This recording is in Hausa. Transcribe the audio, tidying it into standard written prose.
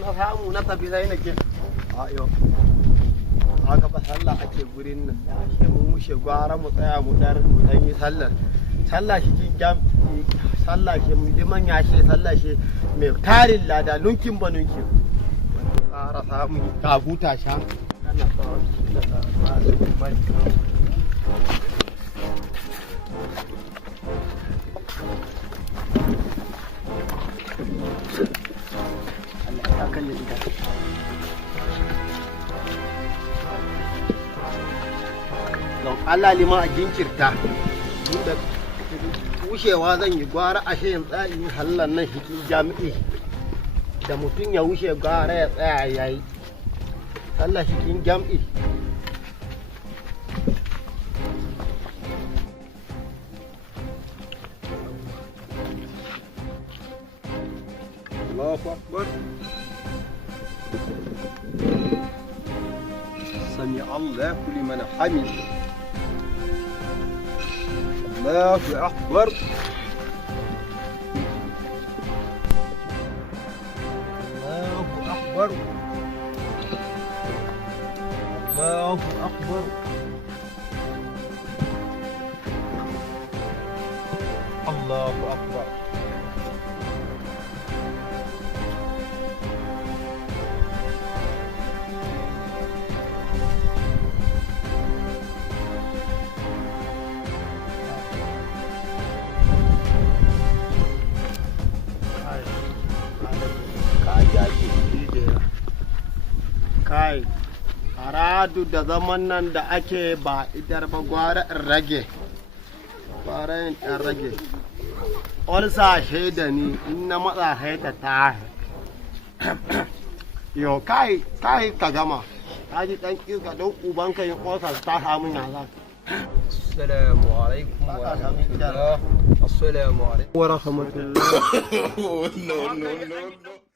na samu na tafi sai nake ayo aka ba sallah ake gurin nan ashe mun mushe gwara mu tsaya mu dan yi sallah shi kin jam sallah shi liman ya she sallah shi mai tarin lada nunkin ba nunkin ƙara samu ka huta sha kana don Allah lima a jinkirta tunda wushewa zan yi gwara ashe yin tsayin hallan nan cikin jami'i da mutum ya wuce gwara ya tsaya yayi sallah cikin jami'i Allahu Akbar سمع الله لمن حمده الله أكبر الله أكبر الله أكبر الله أكبر kai aradu da zaman nan da ake ba idar ba gwara in rage olsa shaida ni in na matsa shaida ta yo kai ka gama ka ji dan kirka don ubanka yin olsa ta samu ya za السلام عليكم ورحمة الله. السلام عليكم ورحمة الله.